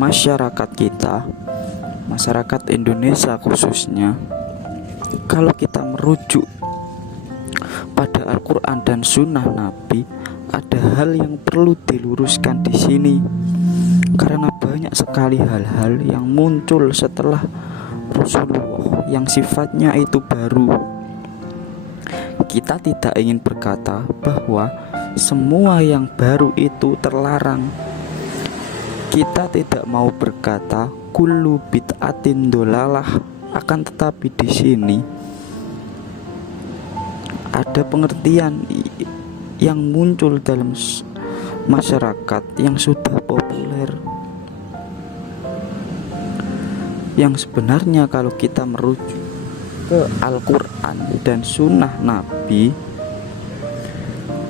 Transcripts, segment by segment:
masyarakat kita, masyarakat Indonesia khususnya, kalau kita merujuk pada Al-Quran dan Sunnah Nabi, ada hal yang perlu diluruskan di sini, karena banyak sekali hal-hal yang muncul setelah Rasulullah yang sifatnya itu baru. Kita tidak ingin berkata bahwa semua yang baru itu terlarang. Kita tidak mau berkata kullu bid'atin dolalah, akan tetapi di sini ada pengertian yang muncul dalam masyarakat yang sudah populer, yang sebenarnya kalau kita merujuk ke Al-Quran dan Sunnah Nabi,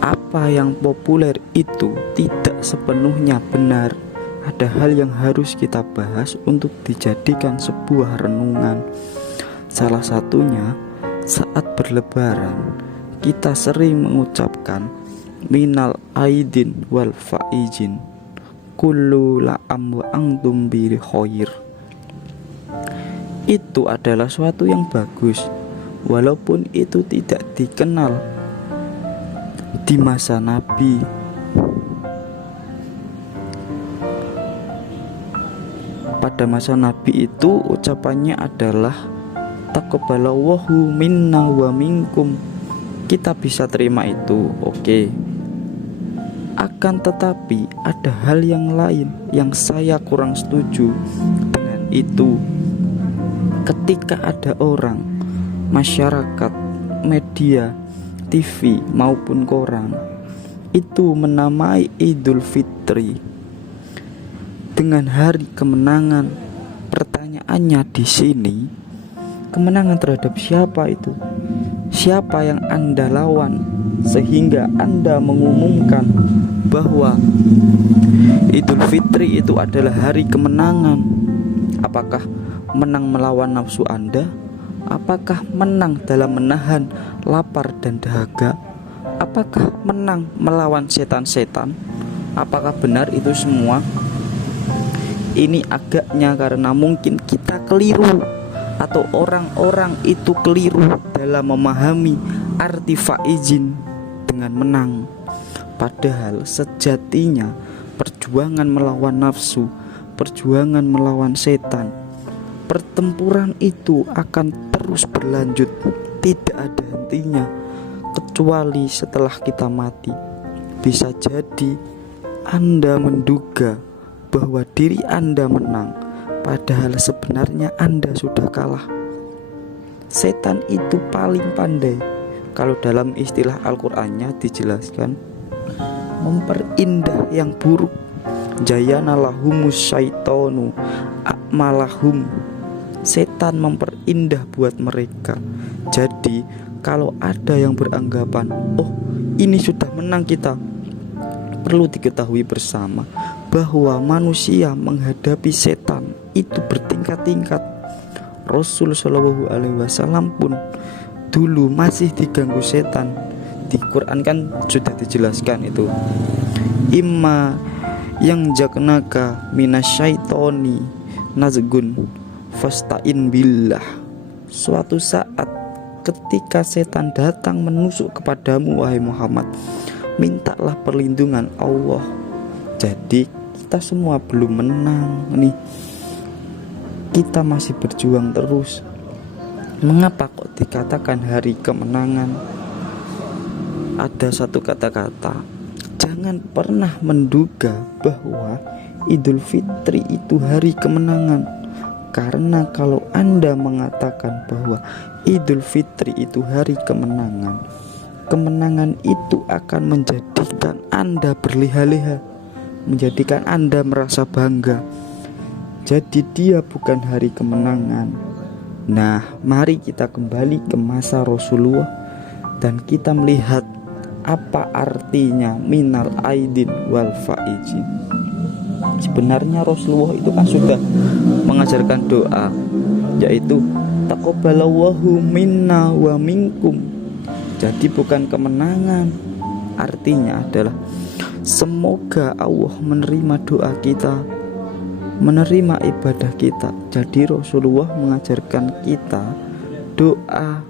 apa yang populer itu tidak sepenuhnya benar. Ada hal yang harus kita bahas untuk dijadikan sebuah renungan. Salah satunya saat berlebaran, kita sering mengucapkan minal aidin wal faizin kullu la'am wa antum bi khair. Itu adalah suatu yang bagus, walaupun itu tidak dikenal di masa Nabi. Pada masa Nabi itu ucapannya adalah taqabbalallahu minna wa minkum. Kita bisa terima itu, oke. Akan tetapi ada hal yang lain yang saya kurang setuju dengan itu. Ketika ada orang, masyarakat, media, TV maupun koran itu menamai Idul Fitri dengan hari kemenangan, pertanyaannya di sini, kemenangan terhadap siapa itu? Siapa yang Anda lawan sehingga Anda mengumumkan bahwa Idul Fitri itu adalah hari kemenangan? Apakah menang melawan nafsu Anda? Apakah menang dalam menahan lapar dan dahaga? Apakah menang melawan setan-setan? Apakah benar itu semua? Ini agaknya karena mungkin kita keliru, atau orang-orang itu keliru dalam memahami arti faizin dengan menang. Padahal sejatinya perjuangan melawan nafsu, perjuangan melawan setan, pertempuran itu akan terus berlanjut, tidak ada hentinya kecuali setelah kita mati. Bisa jadi Anda menduga bahwa diri Anda menang, padahal sebenarnya Anda sudah kalah. Setan itu paling pandai, kalau dalam istilah Al-Qur'annya dijelaskan, memperindah yang buruk. Jayana lahumus syaitonu a'malahum. Setan memperindah buat mereka. Jadi kalau ada yang beranggapan, oh ini sudah menang kita, perlu diketahui bersama bahwa manusia menghadapi setan itu bertingkat-tingkat. Rasul Shallallahu Alaihi Wasallam pun dulu masih diganggu setan. Di Quran kan sudah dijelaskan itu, imma yang jaknaka minasyaitoni nazgun fasta'in billah. Suatu saat ketika setan datang menusuk kepadamu wahai Muhammad, mintalah perlindungan Allah. Jadi kita semua belum menang nih, kita masih berjuang terus. Mengapa kok dikatakan hari kemenangan? Ada satu kata-kata, jangan pernah menduga bahwa Idul Fitri itu hari kemenangan. Karena kalau Anda mengatakan bahwa Idul Fitri itu hari kemenangan, kemenangan itu akan menjadikan Anda berleha-leha, menjadikan Anda merasa bangga. Jadi dia bukan hari kemenangan. Nah, mari kita kembali ke masa Rasulullah dan kita melihat apa artinya minal aidin wal faizin. Sebenarnya Rasulullah itu kan sudah mengajarkan doa, yaitu taqabbalallahu minna wa minkum. Jadi bukan kemenangan, artinya adalah semoga Allah menerima doa kita menerima ibadah kita. Jadi Rasulullah mengajarkan kita doa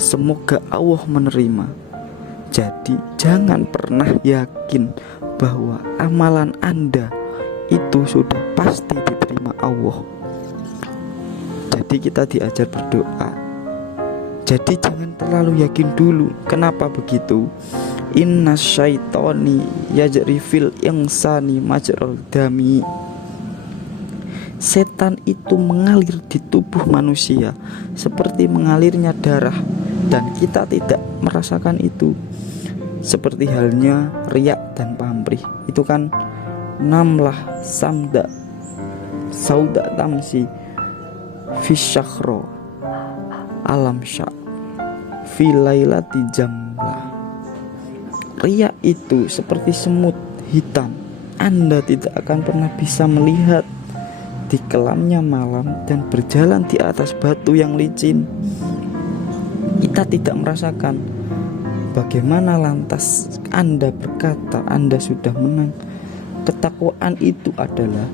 semoga Allah menerima. Jadi jangan pernah yakin bahwa amalan Anda itu sudah pasti diterima Allah. Jadi kita diajar berdoa. Jadi jangan terlalu yakin dulu. Kenapa begitu? Inna syaitoni yajri fil insani majral dami. Setan itu mengalir di tubuh manusia seperti mengalirnya darah, dan kita tidak merasakan itu. Seperti halnya riak dan pamrih. Itu kan namlah samda sauda tamsi fisyakhro alam syak filailati jamlah. Riak itu seperti semut hitam. Anda tidak akan pernah bisa melihat di kelamnya malam dan berjalan di atas batu yang licin. Kita tidak merasakan. Bagaimana lantas Anda berkata Anda sudah menang? Ketakwaan itu adalah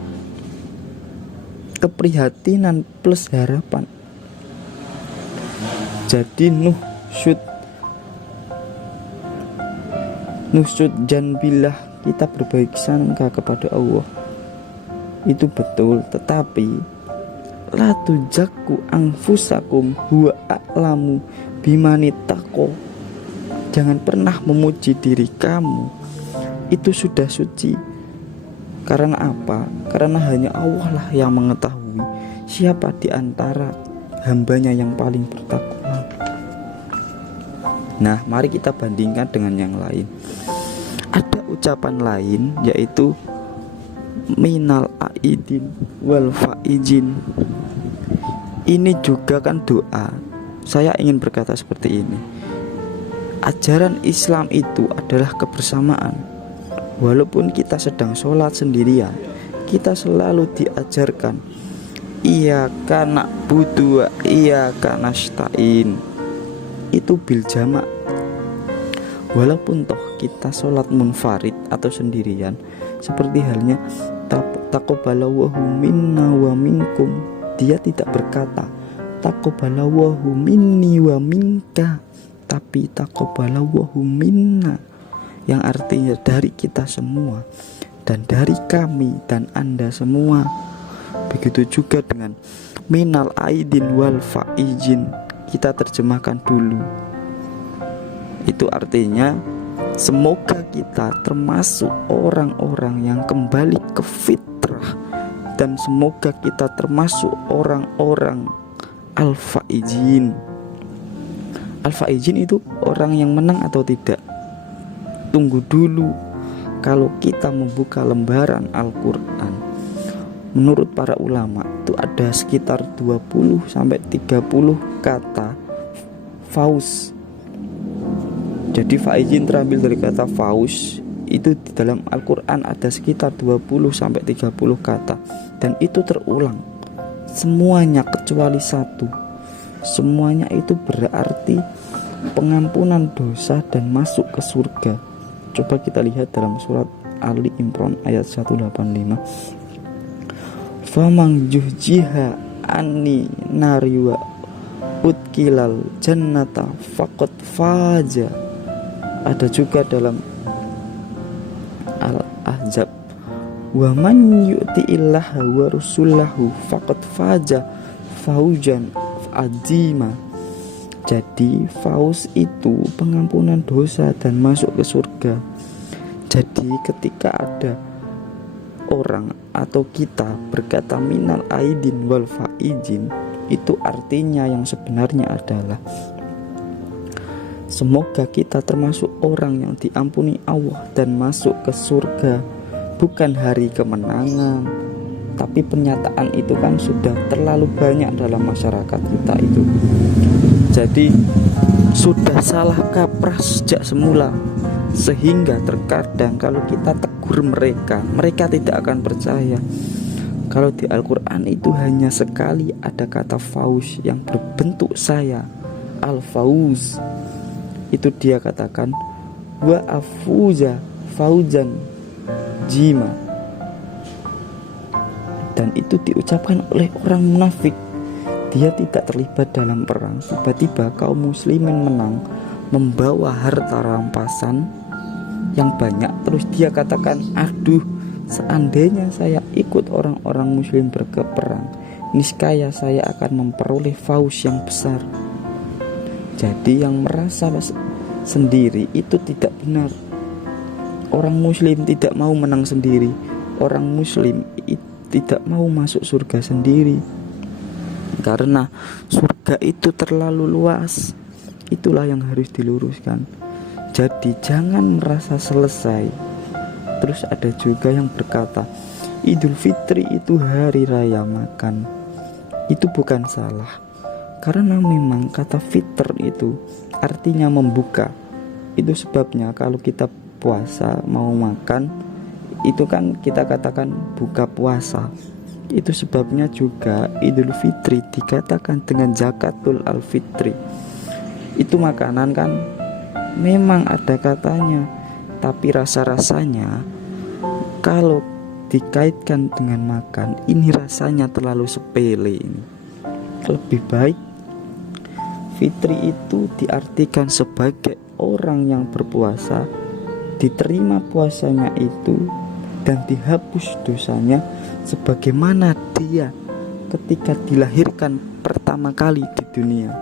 keprihatinan plus harapan. Jadi nusyud janbillah, kita berbaik sangka kepada Allah, itu betul. Tetapi la tujakku anfusakum huwa a'lamu bimanitaqo. Jangan pernah memuji diri kamu, itu sudah suci. Karena apa? Karena hanya Allah lah yang mengetahui siapa di antara hambanya yang paling bertakwa. Nah, mari kita bandingkan dengan yang lain. Ada ucapan lain, yaitu minal aidin wal faizin. Ini juga kan doa. Saya ingin berkata seperti ini. Ajaran Islam itu adalah kebersamaan. Walaupun kita sedang sholat sendirian, kita selalu diajarkan iyyaka na'budu wa iyyaka nasta'in. Itu bil jama'. Walaupun toh kita sholat munfarid atau sendirian, seperti halnya taqabbalallahu minna wa minkum, dia tidak berkata taqabbalallahu minni wa minka, tapi taqabbalallahu minna, yang artinya dari kita semua dan dari kami dan Anda semua. Begitu juga dengan minal aidin wal faizin, kita terjemahkan dulu. Itu artinya semoga kita termasuk orang-orang yang kembali ke fitrah, dan semoga kita termasuk orang-orang al-faizin. Al-faizin itu orang yang menang atau tidak? Tunggu dulu. Kalau kita membuka lembaran Al-Quran, menurut para ulama itu ada sekitar 20-30 kata fauz. Jadi faizin terambil dari kata fauz. Itu di dalam Al-Quran ada sekitar 20-30 kata, dan itu terulang semuanya kecuali satu. Semuanya itu berarti pengampunan dosa dan masuk ke surga. Coba kita lihat dalam surat Ali Imran ayat 185. Famang juhjiha anni nariwa utkilal jannata faqad faja. Ada juga dalam Al-Ahzab, wa man yu'ti illaha wa rasulahu faqad faja faujan azima. Jadi fauz itu pengampunan dosa dan masuk ke surga. Jadi ketika ada orang atau kita berkata minal aidin wal faizin, itu artinya yang sebenarnya adalah semoga kita termasuk orang yang diampuni Allah dan masuk ke surga. Bukan hari kemenangan, tapi pernyataan itu kan sudah terlalu banyak dalam masyarakat kita itu. Jadi sudah salah kaprah sejak semula, sehingga terkadang kalau kita tegur mereka, mereka tidak akan percaya. Kalau di Al-Quran itu hanya sekali ada kata fauz yang berbentuk saya, al-fauz. Itu dia katakan wa afuza fauzan jima. dan itu diucapkan oleh orang munafik. Dia tidak terlibat dalam perang, tiba-tiba kaum muslimin menang, membawa harta rampasan yang banyak, terus dia katakan, aduh, seandainya saya ikut orang-orang muslim berperang, niscaya saya akan memperoleh fauz yang besar. Jadi yang merasa sendiri itu tidak benar. Orang muslim tidak mau menang sendiri. Orang muslim tidak mau masuk surga sendiri, karena surga itu terlalu luas. Itulah yang harus diluruskan. Jadi jangan merasa selesai. Terus ada juga yang berkata, Idul Fitri itu hari raya makan. Itu bukan salah, karena memang kata fitr itu artinya membuka. Itu sebabnya kalau kita puasa mau makan, itu kan kita katakan buka puasa. Itu sebabnya juga Idul Fitri dikatakan dengan zakatul al-fitri. Itu makanan kan memang ada katanya, tapi rasa-rasanya kalau dikaitkan dengan makan, ini rasanya terlalu sepele. Lebih baik fitri itu diartikan sebagai orang yang berpuasa, diterima puasanya itu dan dihapus dosanya sebagaimana dia ketika dilahirkan pertama kali di dunia.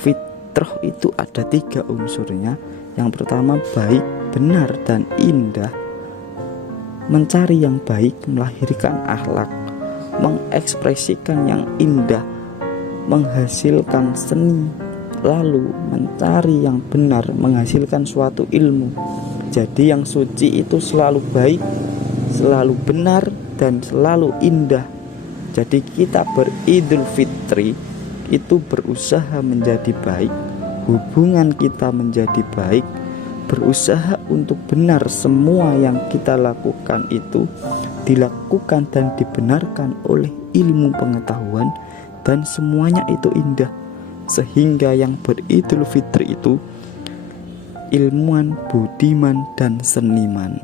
Fitrah itu ada 3 unsurnya. Yang pertama baik, benar, dan indah. Mencari yang baik melahirkan akhlak, mengekspresikan yang indah menghasilkan seni, lalu mencari yang benar menghasilkan suatu ilmu. Jadi yang suci itu selalu baik, selalu benar, dan selalu indah. Jadi kita beridul fitri itu berusaha menjadi baik, hubungan kita menjadi baik, berusaha untuk benar. Semua yang kita lakukan itu dilakukan dan dibenarkan oleh ilmu pengetahuan, dan semuanya itu indah. Sehingga yang beridul fitri itu ilmuwan, budiman, dan seniman.